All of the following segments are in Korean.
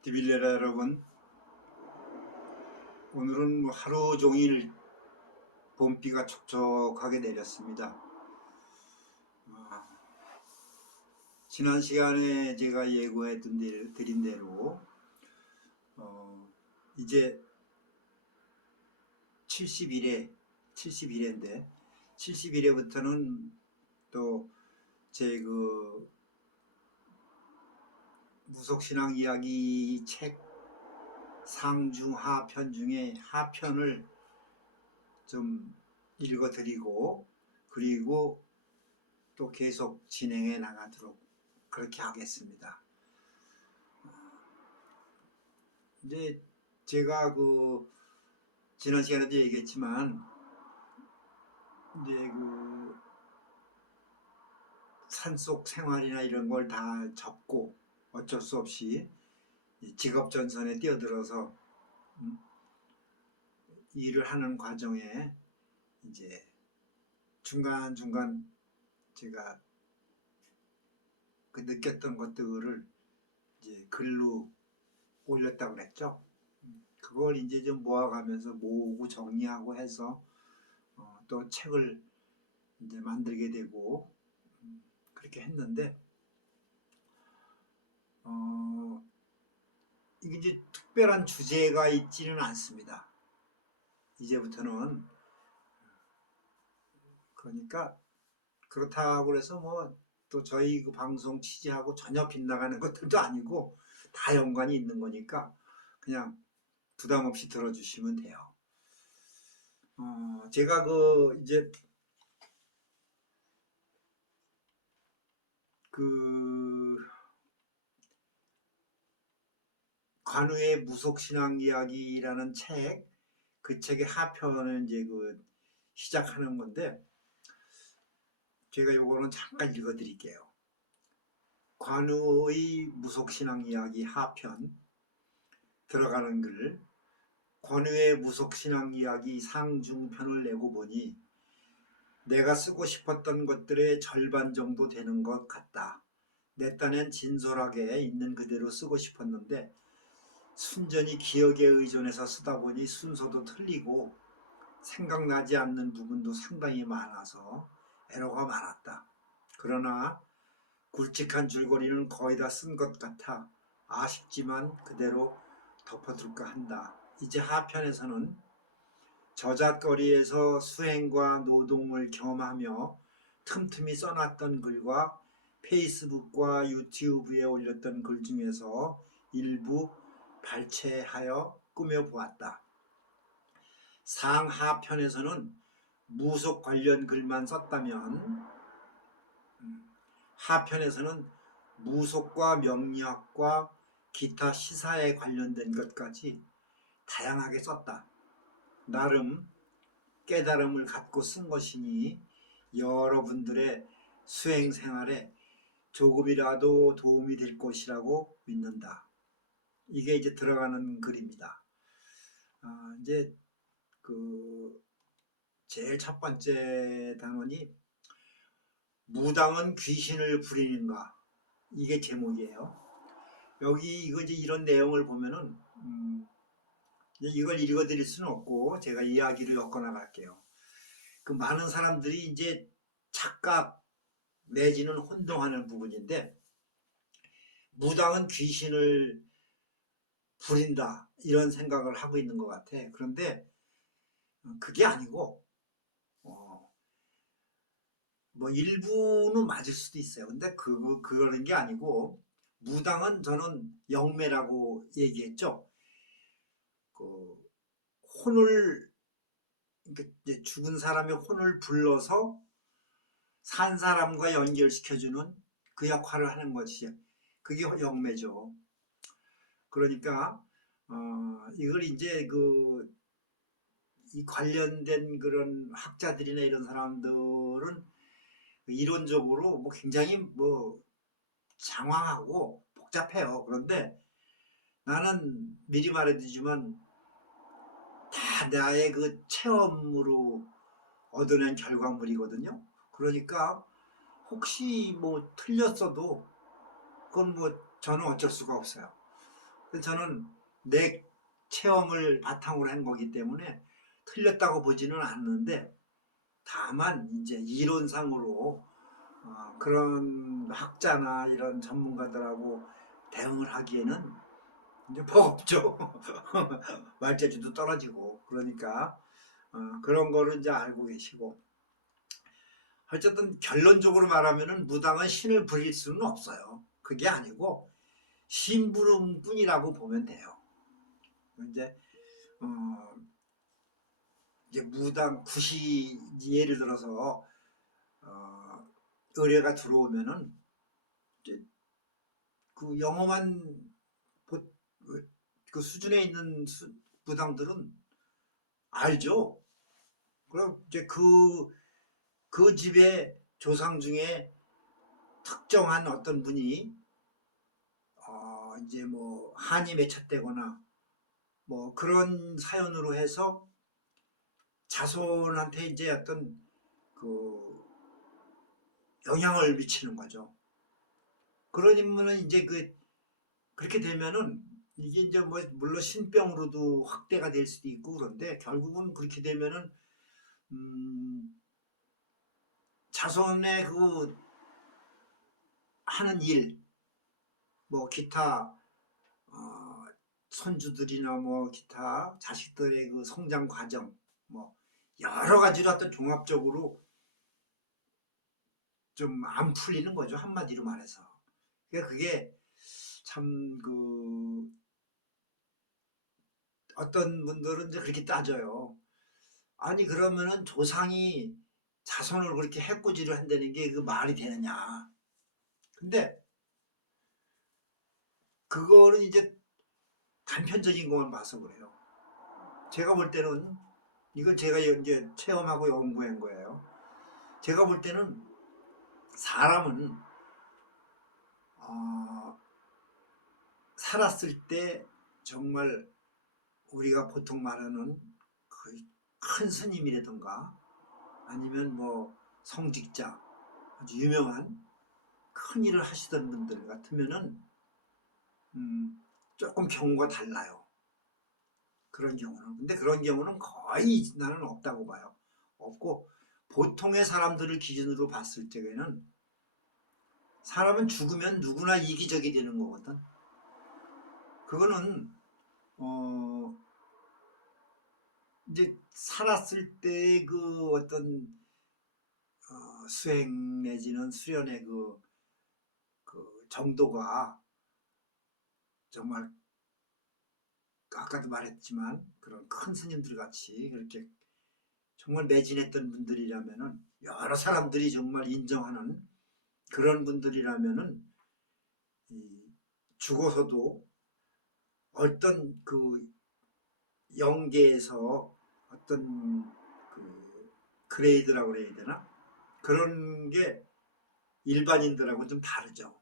디빌레라 여러분, 오늘은 하루 종일 봄비가 촉촉하게 내렸습니다. 지난 시간에 제가 드린 대로 이제 71회인데 71회부터는 또 제 무속신앙 이야기 책 상중 하편 중에 하편을 좀 읽어드리고, 그리고 또 계속 진행해 나가도록 그렇게 하겠습니다. 이제 제가 지난 시간에도 얘기했지만, 이제 산속 생활이나 이런 걸 다 접고 어쩔 수 없이 직업 전선에 뛰어들어서 일을 하는 과정에 이제 중간중간 제가 느꼈던 것들을 이제 글로 올렸다고 그랬죠. 그걸 이제 좀 모아가면서 모으고 정리하고 해서 또 책을 이제 만들게 되고 그렇게 했는데, 이게 이제 특별한 주제가 있지는 않습니다. 이제부터는. 그러니까 그렇다고 해서 또 저희 방송 취재하고 전혀 빗나가는 것들도 아니고 다 연관이 있는 거니까 그냥 부담 없이 들어주시면 돼요. 제가 이제 관우의 무속신앙 이야기라는 책, 그 책의 하편을 이제 시작하는 건데, 제가 요거는 잠깐 읽어 드릴게요. 관우의 무속신앙 이야기 하편 들어가는 글. 관우의 무속신앙 이야기 상중편을 내고 보니 내가 쓰고 싶었던 것들의 절반 정도 되는 것 같다. 내 딴엔 진솔하게 있는 그대로 쓰고 싶었는데 순전히 기억에 의존해서 쓰다 보니 순서도 틀리고 생각나지 않는 부분도 상당히 많아서 애로가 많았다. 그러나 굵직한 줄거리는 거의 다 쓴 것 같아 아쉽지만 그대로 덮어둘까 한다. 이제 하편에서는 저잣거리에서 수행과 노동을 경험하며 틈틈이 써놨던 글과 페이스북과 유튜브에 올렸던 글 중에서 일부 발췌하여 꾸며보았다. 상하편에서는 무속 관련 글만 썼다면 하편에서는 무속과 명리학과 기타 시사에 관련된 것까지 다양하게 썼다. 나름 깨달음을 갖고 쓴 것이니 여러분들의 수행생활에 조금이라도 도움이 될 것이라고 믿는다. 이게 이제 들어가는 글입니다. 이제 제일 첫 번째 단원이 무당은 귀신을 부리는가, 이게 제목이에요. 여기 이제 이런 내용을 보면은 이걸 읽어드릴 수는 없고 제가 이야기를 엮어나갈게요. 많은 사람들이 이제 착각 내지는 혼동하는 부분인데, 무당은 귀신을 부린다 이런 생각을 하고 있는 것 같아. 그런데 그게 아니고 일부는 맞을 수도 있어요. 근데 그런 게 아니고, 무당은 저는 영매라고 얘기했죠. 혼을, 이제 죽은 사람의 혼을 불러서 산 사람과 연결시켜주는 그 역할을 하는 것이, 그게 영매죠. 그러니까 이걸 이제 이 관련된 그런 학자들이나 이런 사람들은 이론적으로 굉장히 장황하고 복잡해요. 그런데 나는 미리 말해두지만 다 나의 체험으로 얻어낸 결과물이거든요. 그러니까 혹시 틀렸어도 그건 저는 어쩔 수가 없어요. 그래서 저는 내 체험을 바탕으로 한 거기 때문에 틀렸다고 보지는 않는데, 다만 이제 이론상으로 그런 학자나 이런 전문가들하고 대응을 하기에는 이제 버겁죠. 말재주도 떨어지고 그러니까 그런 거를 이제 알고 계시고, 어쨌든 결론적으로 말하면은 무당은 신을 부릴 수는 없어요. 그게 아니고 심부름꾼이라고 보면 돼요. 이제 어 이제 무당 굿이 예를 들어서 의뢰가 들어오면은 이제 그 영험한 그 수준에 있는 무당들은 알죠. 그럼 이제 그 집의 조상 중에 특정한 어떤 분이 이제 뭐 한이 맺혔다거나 뭐 그런 사연으로 해서 자손한테 이제 어떤 그 영향을 미치는 거죠. 그러면은 이제 그렇게 되면은 이게 이제 뭐 물론 신병으로도 확대가 될 수도 있고, 그런데 결국은 그렇게 되면은 자손의 그 하는 일, 뭐 기타 손주들이나 뭐 기타 자식들의 그 성장 과정, 뭐 여러 가지로 어떤 종합적으로 좀 안 풀리는 거죠, 한마디로 말해서. 그러니까 그게 참 어떤 분들은 이제 그렇게 따져요. 아니 그러면은 조상이 자손을 그렇게 해코지를 한다는 게 그 말이 되느냐. 근데 그거는 이제 단편적인 것만 봐서 그래요. 제가 볼 때는, 이건 제가 이제 체험하고 연구한 거예요. 제가 볼 때는 사람은 살았을 때 정말 우리가 보통 말하는 그 큰 스님이라든가 아니면 뭐 성직자, 아주 유명한 큰 일을 하시던 분들 같으면은 조금 경우가 달라요. 그런 경우는. 근데 그런 경우는 거의 나는 없다고 봐요. 없고, 보통의 사람들을 기준으로 봤을 적에는 사람은 죽으면 누구나 이기적이 되는 거거든. 그거는 이제 살았을 때 그 어떤 수행 내지는 수련의 그 정도가 정말 아까도 말했지만 그런 큰 스님들 같이 그렇게 정말 매진했던 분들이라면은, 여러 사람들이 정말 인정하는 그런 분들이라면은 죽어서도 어떤 그 영계에서 어떤 그 그레이드라고 그래야 되나? 그런 게 일반인들하고 좀 다르죠.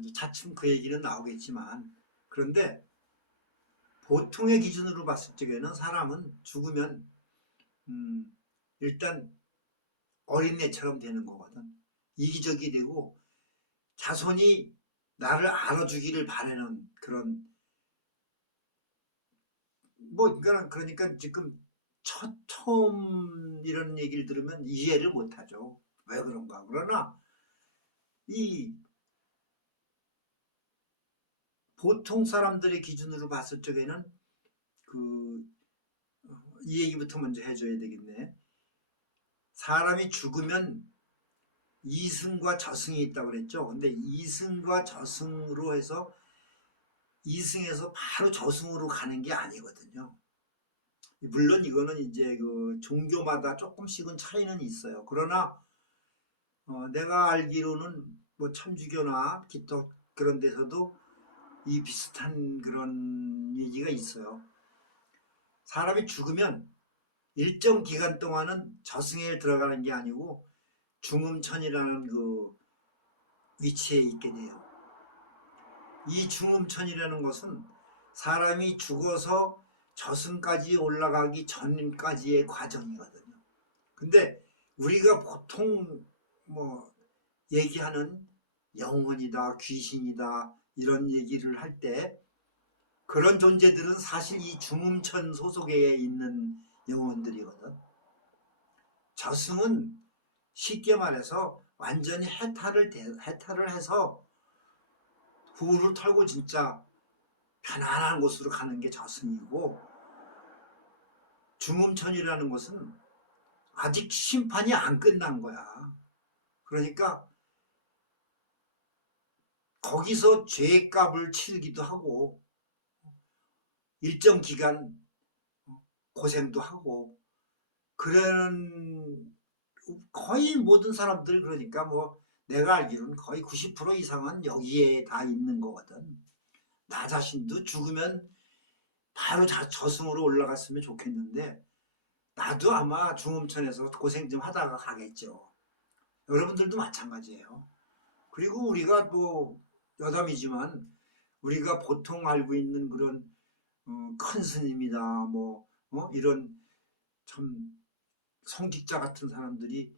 이제 차츰 그 얘기는 나오겠지만, 그런데 보통의 기준으로 봤을 적에는 사람은 죽으면 일단 어린애처럼 되는 거거든. 이기적이 되고 자손이 나를 알아주기를 바라는 그런, 뭐 그러니까 지금 처음 이런 얘기를 들으면 이해를 못하죠. 왜 그런가. 그러나 이 보통 사람들의 기준으로 봤을 적에는 이 얘기부터 먼저 해줘야 되겠네. 사람이 죽으면 이승과 저승이 있다고 그랬죠. 근데 이승과 저승으로 해서 이승에서 바로 저승으로 가는 게 아니거든요. 물론 이거는 이제 그 종교마다 조금씩은 차이는 있어요. 그러나 내가 알기로는 뭐 천주교나 기독 그런 데서도 이 비슷한 그런 얘기가 있어요. 사람이 죽으면 일정 기간 동안은 저승에 들어가는 게 아니고 중음천이라는 그 위치에 있게 돼요. 이 중음천이라는 것은 사람이 죽어서 저승까지 올라가기 전까지의 과정이거든요. 근데 우리가 보통 뭐 얘기하는 영혼이다, 귀신이다 이런 얘기를 할 때 그런 존재들은 사실 이 중음천 소속에 있는 영혼들이거든. 저승은 쉽게 말해서 완전히 해탈을 해서 후를 털고 진짜 편안한 곳으로 가는 게 저승이고, 중음천이라는 것은 아직 심판이 안 끝난 거야. 그러니까 거기서 죄값을 치르기도 하고 일정 기간 고생도 하고, 그런 거의 모든 사람들, 그러니까 뭐 내가 알기로는 거의 90% 이상은 여기에 다 있는 거거든. 나 자신도 죽으면 바로 저승으로 올라갔으면 좋겠는데 나도 아마 중음천에서 고생 좀 하다가 가겠죠. 여러분들도 마찬가지예요. 그리고 우리가 뭐 여담이지만 우리가 보통 알고 있는 그런 큰 스님이다 뭐 이런 참 성직자 같은 사람들이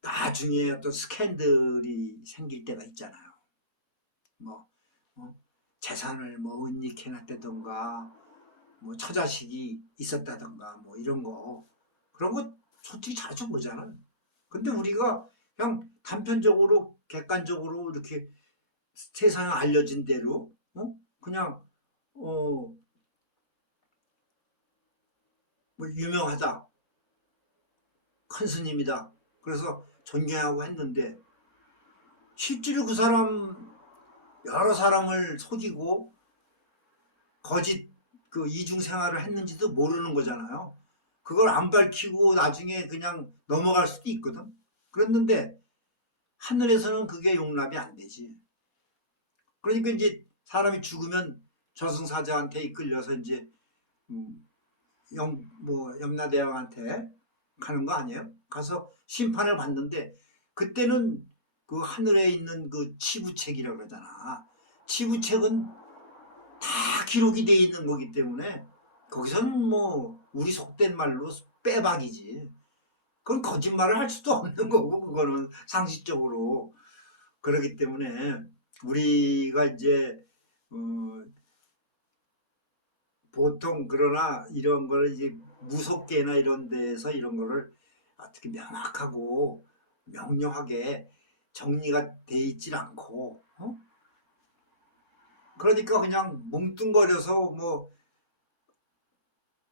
나중에 어떤 스캔들이 생길 때가 있잖아요. 뭐 재산을 뭐 은닉해놨다던가 뭐 처자식이 있었다던가 뭐 이런 거, 그런 거 솔직히 자주 보잖아. 근데 우리가 그냥 단편적으로 객관적으로 이렇게 세상에 알려진 대로 그냥 뭐 유명하다, 큰 스님이다, 그래서 존경하고 했는데 실제로 그 사람 여러 사람을 속이고 거짓 그 이중 생활을 했는지도 모르는 거잖아요. 그걸 안 밝히고 나중에 그냥 넘어갈 수도 있거든. 그랬는데 하늘에서는 그게 용납이 안 되지. 그러니까 이제 사람이 죽으면 저승사자한테 이끌려서 이제 염라대왕한테 가는 거 아니에요? 가서 심판을 받는데 그때는 그 하늘에 있는 그 치부책이라고 그러잖아. 치부책은 다 기록이 돼 있는 거기 때문에 거기서는 뭐 우리 속된 말로 빼박이지. 그건 거짓말을 할 수도 없는 거고, 그거는 상식적으로. 그렇기 때문에 우리가 이제 보통 그러나 이런 거를 이제 무속계나 이런 데서 이런 거를 어떻게 명확하고 명료하게 정리가 돼 있질 않고 그러니까 그냥 뭉뚱거려서 뭐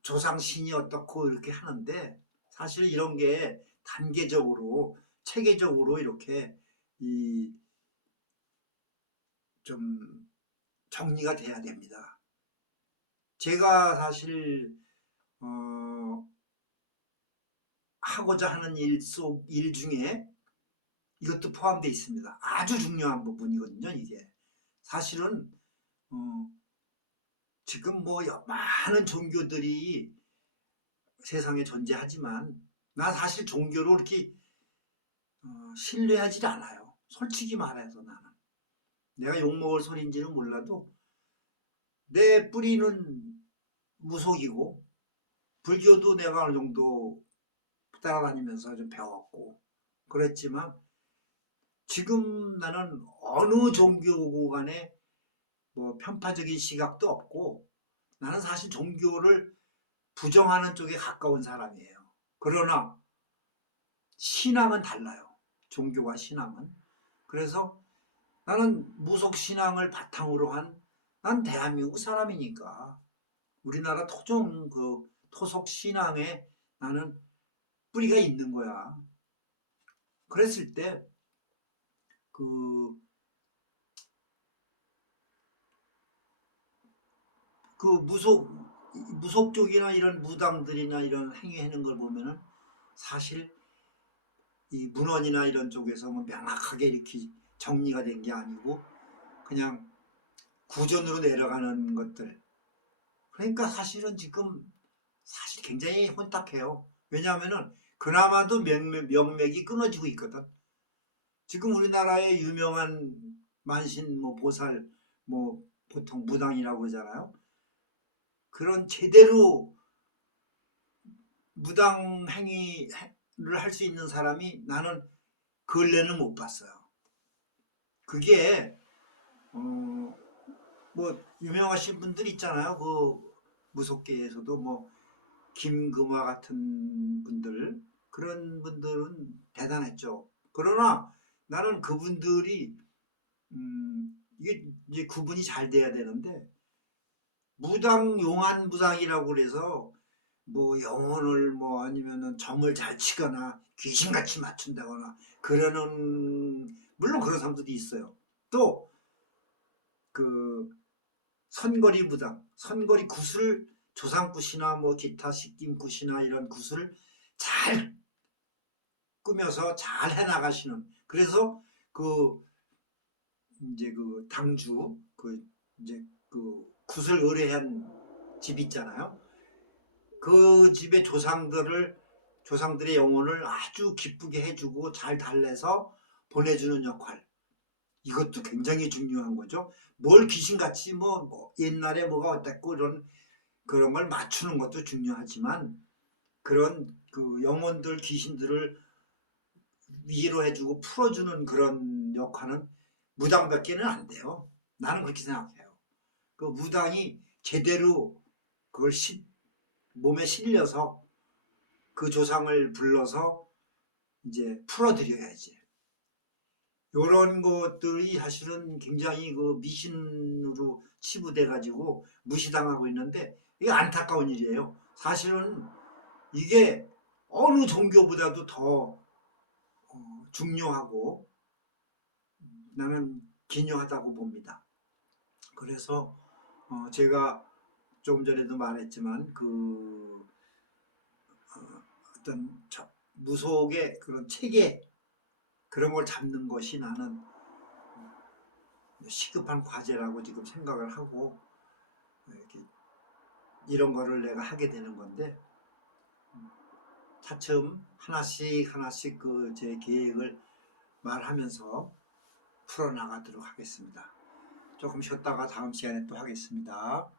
조상신이 어떻고 이렇게 하는데 사실 이런 게 단계적으로 체계적으로 이렇게 이 좀 정리가 돼야 됩니다. 제가 사실 하고자 하는 일 중에 이것도 포함되어 있습니다. 아주 중요한 부분이거든요. 이게 사실은 지금 뭐 많은 종교들이 세상에 존재하지만 난 사실 종교를 그렇게 신뢰하지 않아요. 솔직히 말해서 나는 내가 욕먹을 소리인지는 몰라도 내 뿌리는 무속이고 불교도 내가 어느 정도 따라다니면서 좀 배웠고 그랬지만 지금 나는 어느 종교고 간에 뭐 편파적인 시각도 없고 나는 사실 종교를 부정하는 쪽에 가까운 사람이에요. 그러나 신앙은 달라요. 종교와 신앙은. 그래서 나는 무속신앙을 바탕으로 난 대한민국 사람이니까 우리나라 토종 그 토속신앙에 나는 뿌리가 있는 거야. 그랬을 때 그 무속 쪽이나 이런 무당들이나 이런 행위하는 걸 보면은 사실 이 문헌이나 이런 쪽에서 뭐 명확하게 이렇게 정리가 된 게 아니고 그냥 구전으로 내려가는 것들. 그러니까 사실은 지금 사실 굉장히 혼탁해요. 왜냐하면은 그나마도 명맥이 끊어지고 있거든. 지금 우리나라의 유명한 만신 뭐 보살 뭐 보통 무당이라고 그러잖아요. 그런 제대로 무당 행위를 할 수 있는 사람이 나는 근래는 못 봤어요. 그게 뭐 유명하신 분들 있잖아요. 그 무속계에서도 뭐 김금화 같은 분들, 그런 분들은 대단했죠. 그러나 나는 그분들이 이게 이제 구분이 잘 돼야 되는데, 무당 용한 무당이라고 그래서 뭐 영혼을 뭐 아니면은 점을 잘 치거나 귀신같이 맞춘다거나 그러는, 물론 그런 사람들도 있어요. 또 그 선거리 무당, 선거리 굿을, 조상굿이나 뭐 기타 식김굿이나 이런 굿을 잘 꾸며서 잘 해나가시는, 그래서 그 이제 그 당주, 그 이제 그 굿을 의뢰한 집 있잖아요. 그 집의 조상들의 영혼을 아주 기쁘게 해주고 잘 달래서 보내주는 역할, 이것도 굉장히 중요한 거죠. 뭘 귀신같이 뭐 옛날에 뭐가 어땠고 이런 그런 걸 맞추는 것도 중요하지만, 그런 그 영혼들 귀신들을 위로해주고 풀어주는 그런 역할은 무당밖에는 안 돼요. 나는 그렇게 생각해요. 그 무당이 제대로 그걸 몸에 실려서 그 조상을 불러서 이제 풀어드려야지. 요런 것들이 사실은 굉장히 그 미신으로 치부돼 가지고 무시당하고 있는데, 이게 안타까운 일이에요. 사실은 이게 어느 종교보다도 더 중요하고 나는 기묘하다고 봅니다. 그래서 제가 조금 전에도 말했지만 그 어떤 무속의 그런 체계, 그런 걸 잡는 것이 나는 시급한 과제라고 지금 생각을 하고 이렇게 이런 거를 내가 하게 되는 건데, 차츰 하나씩 하나씩 그 제 계획을 말하면서 풀어나가도록 하겠습니다. 조금 쉬었다가 다음 시간에 또 하겠습니다.